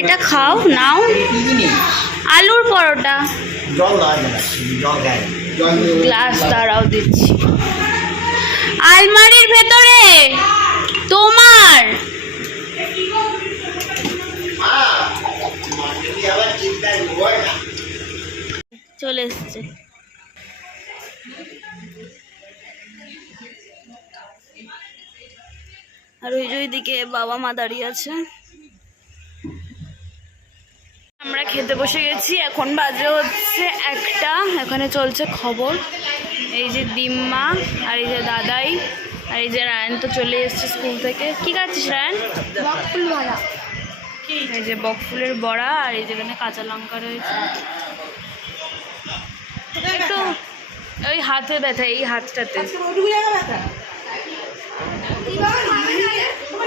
এটা খাও, নাও। আলুর পরোটা। গ্লাস দাঁড়াও দিচ্ছি। আলমারির ভেতরে তোমার। চলে এসছে। আর ওই যে ওইদিকে বাবা মা দাঁড়িয়ে আছে। আমরা খেতে বসে গেছি, এখন বাজে হচ্ছে 1টা। এখানে চলছে খবর। এই যে দিম্মা আর এই যে দাদাই আর এই যে রায়ন তো চলে এসছে স্কুল থেকে। কি খাচ্ছিস রায়ন? বকফুল বড়া। এই যে বকফুলের বড়া আর এই যেখানে কাঁচা লঙ্কা রয়েছে। একটু ওই হাতে ব্যথা, এই হাতটাতে।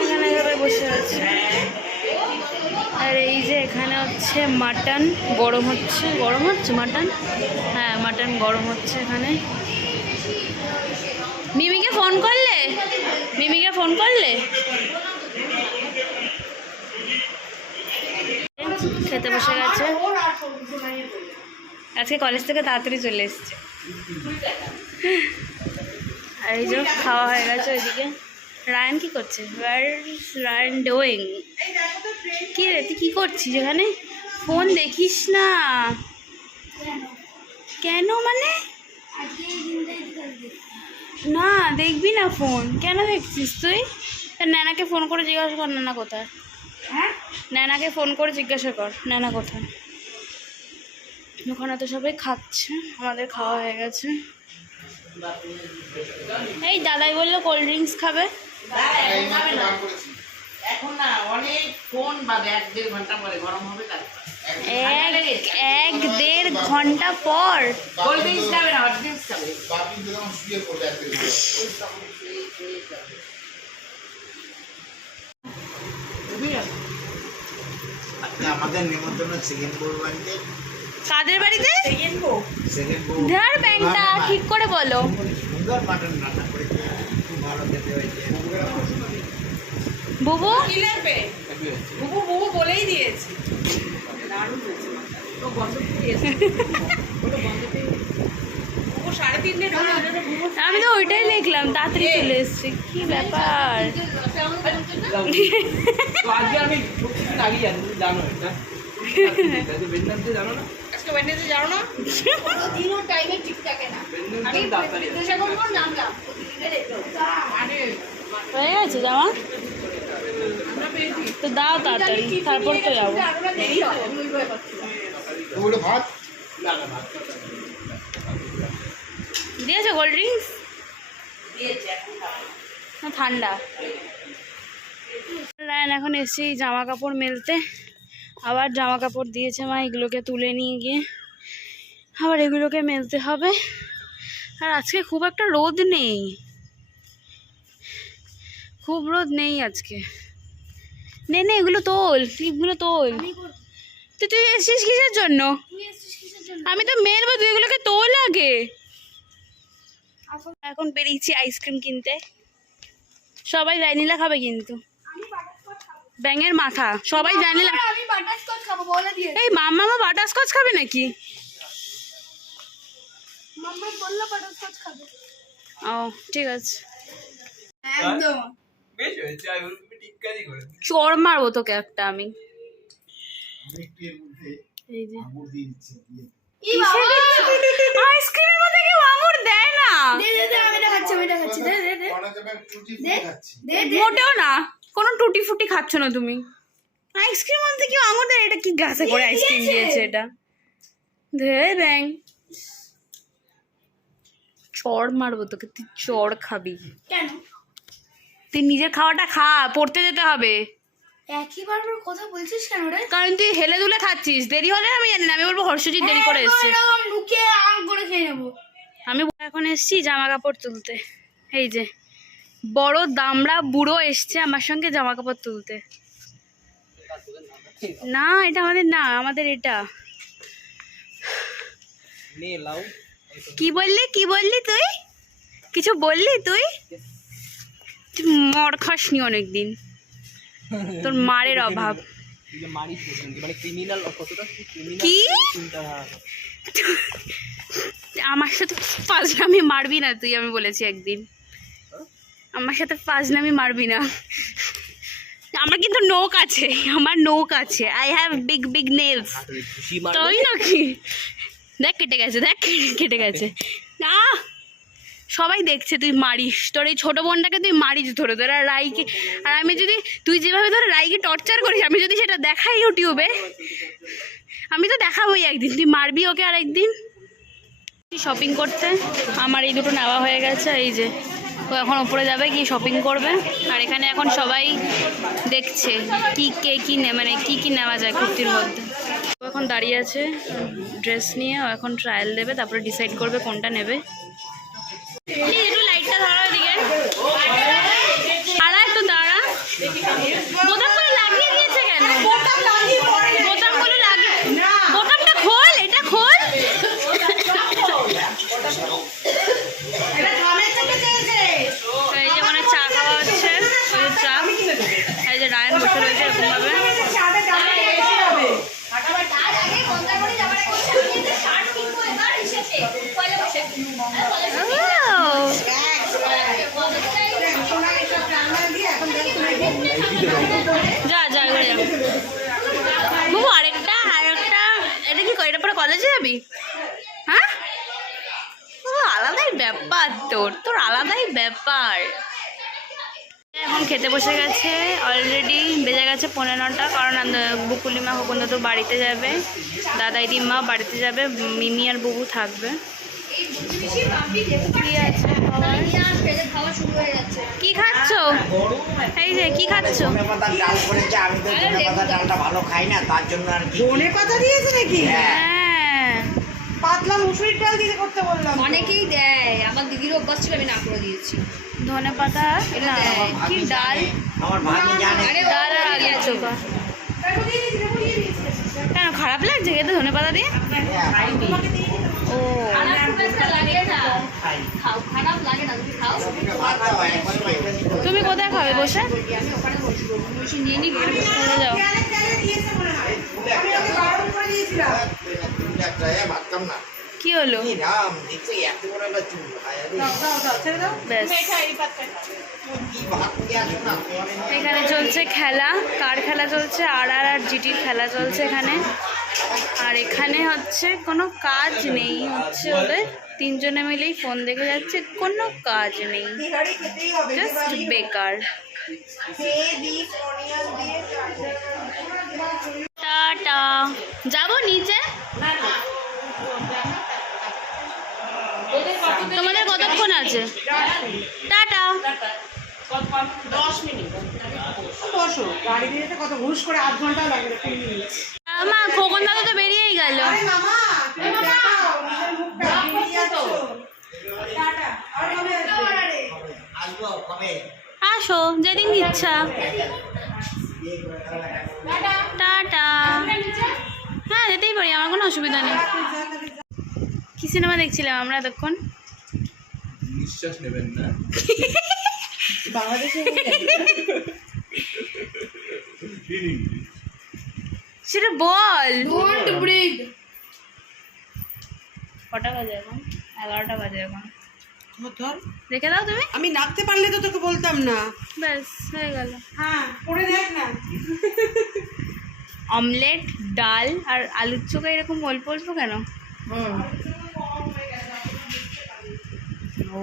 এখানে বসে আছে। আর এই যে এখানে হচ্ছে মাটন গরম হচ্ছে। গরম হচ্ছে মাটন? হ্যাঁ, মাটন গরম হচ্ছে এখানে। মিমিকে ফোন করলে? মিমিকে ফোন করলে? খেতে বসে গেছে। আজকে কলেজ থেকে তাড়াতাড়ি চলে এসছে। আর এই যে খাওয়া হয়ে গেছে। ওইদিকে রায়ন কি করছে? রায়ন ডুইং কি রে? তুই কি করছিস এখানে? ফোন দেখিস না কেন? মানে না দেখবি না ফোন? কেন দেখছিস তুই? ন্যানাকে ফোন করে জিজ্ঞাসা কর ন্যানা কোথায়। হ্যাঁ, ন্যানাকে ফোন করে জিজ্ঞাসা কর ন্যানা কোথায়। ওখানে তো সবাই খাচ্ছে, আমাদের খাওয়া হয়ে গেছে। এই দাদাই বললো কোল্ড ড্রিঙ্কস খাবে। এখন না, অনেক ফোন বাদে 1-1.5 ঘন্টা পরে গরম হবে। 1-1.5 ঘন্টা পর কোল্ড ড্রিঙ্কস খাবে না, হট ড্রিঙ্কস খাবে। আমাদের নিমন্ত্রণ সেকেন্ড বউ বাড়িতে। কাদের বাড়িতে? সেকেন্ড বউ ধার ব্যাংকটা ঠিক করে বলো। সুন্দর মাটন রান্না করেছে, খুব ভালো খেতে হয়েছে। বুবু কি লাগবে? বুবু বুবু বলেই দিয়েছি। দারুণ হয়েছে। তো গন্ধ পেয়েছে। ওটা গন্ধ পেয়ে বুবু 3:30 ঢুকে। আমি তো ওইটাই লিখলাম, তাড়াতাড়ি চলে এসছি। কি ব্যাপার? তো আজকে আমি প্রত্যেকদিন আগেই জানি, তুমি জানো এটা। বেদনাতে জানো না? আজকে ওয়েডনেসডে জানো না? দিনও টাইমে ঠিক থাকে না। আমি জিজ্ঞাসা করবো নামলাম। আরে হয়ে গেছে জামা? আমরা পেয়েছি। তো দাও তাড়াতাড়ি, তারপর তো যাবো। ভাত না না, ভাত দিয়েছে কোল্ড ড্রিঙ্কস? দিয়েছে এখন না ঠান্ডা? রায়ন এখন এসেছি জামা কাপড় মেলতে। আবার জামা কাপড় দিয়েছে মা, এগুলোকে তুলে নিয়ে গিয়ে আবার এগুলোকে মেলতে হবে। আর আজকে খুব একটা রোদ নেই, খুব রোদ নেই আজকে। নে নে এগুলো তোল, ক্লিপগুলো তোল। তো তুই এসেছিস কিসের জন্য? আমি তো মেলবো, তুই এগুলোকে তোল আগে। এখন বেরিয়েছি আইসক্রিম কিনতে। সবাই ভ্যানিলা খাবে কিন্তু। ব্যাঙের মাথা সবাই ভ্যানিলা। এই মাম্মা বাটারস্কচ খাবে নাকি? ও ঠিক আছে, বেশ হয়েছে, আমি ঠিক কাজই করেছি। চড় মারবো তোকে একটা আমি। এই যে আইসক্রিমের মধ্যে কেউ আঙুর দেয় না। মোটেও না, কোনো টুটি ফুটি খাচ্ছ না তুমি। আইসক্রিম মধ্যে কেউ আঙুর দেয়? এটা কি গাছে করে আইসক্রিম দিয়েছে এটা? ধরে ব্যাং, চড় মারবো তোকে, তুই চড় খাবি কেন? তুই নিজের খাওয়াটা খা, পড়তে যেতে হবে। একইবার কথা বলছিস কেন রে? কারণ তুই হেলে দুলে খাচ্ছিস। দেরি হলে আমি জানি না, আমি বলবো হর্ষজিৎ দেরি করে এসছে। লুকিয়ে আম করে খেয়ে নেবো। আমি এখন এসছি জামা কাপড় তুলতে। এই যে বড় দামড়া বুড়ো এসছে আমার সঙ্গে জামা কাপড় তুলতে। না এটা আমাদের না, আমাদের এটা। কি বললি কি বললি তুই? কিছু বললি তুই? মর খাসনি অনেকদিন, তোর মারের অভাব। তুই যে মারিস মানে ক্রিমিনাল কতটা ক্রিমিনাল কি চিন্তাধারা। আমার সাথে ফাজলামি মারবি না তুই, আমি বলেছি একদিন আমার সাথে ফাজলামি মারবি না। আমার কিন্তু নোক আছে, আমার নোক আছে, I have big big nails. খুশি মার তাই নাকি? দেখ কেটে গেছে, দেখ কেটে গেছে। না সবাই দেখছে তুই মারিস, তোর এই ছোটো বোনটাকে তুই মারিস ধরে ধরে, আর রাইকে, আর আমি যদি তুই যেভাবে ধরে রাইকে টর্চার করিস, আমি যদি সেটা দেখাই ইউটিউবে, আমি তো দেখাবোই একদিন, তুই মারবি ওকে আর একদিন। শপিং করতে আমার এই দুটো নেওয়া হয়ে গেছে, এই যে ও এখন ওপরে যাবে কি শপিং করবে, আর এখানে এখন সবাই দেখছে কি কে কী মানে কি নেওয়া যায় কুর্তির মধ্যে। ও এখন দাঁড়িয়ে আছে ড্রেস নিয়ে, ও এখন ট্রায়াল দেবে, তারপরে ডিসাইড করবে কোনটা নেবে। একটু লাইটটা ধরো এদিকে, দাঁড়া একটু দাঁড়া। বোতামগুলো লাগিয়ে দিয়েছে কেন? বোতামগুলো লাগিয়ে, বোতামটা খোল, এটা খোল। এই যে মানে চা খাওয়া হচ্ছে, ওই যে চা, এই যে রায়ন বসে রয়েছে এরকম ভাবে। যা যা করে যা বাবু। আরেকটা এটা কি, এটা পরে কলেজে যাবি? হ্যাঁ, ও আলাদাই ব্যাপার, তোর আলাদাই ব্যাপার। এখন খেতে বসে গেছে, অলরেডি বেজে গেছে 9:15, কারণ বুকুলিমা খোকন তো বাড়িতে যাবে, দাদাই দিম্মা বাড়িতে যাবে, মিমি আর বুবু থাকবে। কি খাচ্ছ? এই যে কি খাচ্ছ? ধনেপাতার ডাল করেছে, আমি তো ধনেপাতার ডালটা ভালো খাই না, তার জন্য আর কি। ধনে পাতা দিয়েছে নাকি? হ্যাঁ, পাতলা মুসুরির ডাল দিয়ে করতে বললাম। অনেকেই দেয়, আমার দিদির অভ্যাস ছিল, আমি না করে দিয়েছি। ধনে পাতা না, কি ডাল, আমার ভাবি জানে। ডাল আর আলু চোখা। কেন খারাপ লাগছে খেতে ধনে পাতা দিয়ে? ও খারাপ লাগে না, তুমি খাও। তুমি কোথায় খাবে বসে? আমি ওখানে বসবো, বসে নিয়ে নিবি। চলে যাও। কি হলো? ব্যাস, এখানে চলছে খেলা, কার খেলা চলছে? আর জিটির খেলা চলছে এখানে। আর এখানে হচ্ছে কোনো কাজ নেই, হচ্ছে ওদের তিনজনে মিলেই ফোন দেখে যাচ্ছে, কোনো কাজ নেই, জাস্ট বেকার। টাটা, যাবো নিচে। তোমাদের কতক্ষণ আছে? টাটা। 10 মিনিট বসো, গাড়ি দিয়ে কত ঘুষ করে 8 ঘন্টা লাগে না, 20 মিনিট। মা খোকন দাদা তো বেরিয়েই গেল। আরে মামা, তুমি দেখাও, নিজের মুখটা বেরিয়ে যাচ্ছে। টাটা, আর কবে আসবে? আসবো কবে? আসো যেদিন ইচ্ছা। টাটা। হ্যাঁ যেতেই পারি, আমার কোনো অসুবিধা নেই। কি সিনেমা দেখছিলাম আমরা এতক্ষণ? নিঃশ্বাস নেবেন না। বাংলাদেশে সেটা বল। Don't breathe. কটা বাজে এখন? 11টা বাজে এখন। ধর, রেখে দাও তুমি। আমি নাচতে পারলে তো তোকে বলতাম না। ব্যাস হয়ে গেল। হ্যাঁ, পড়ে দেখ না। অমলেট, ডাল আর আলুর চোখা এরকম অল্প অল্প কেন? ও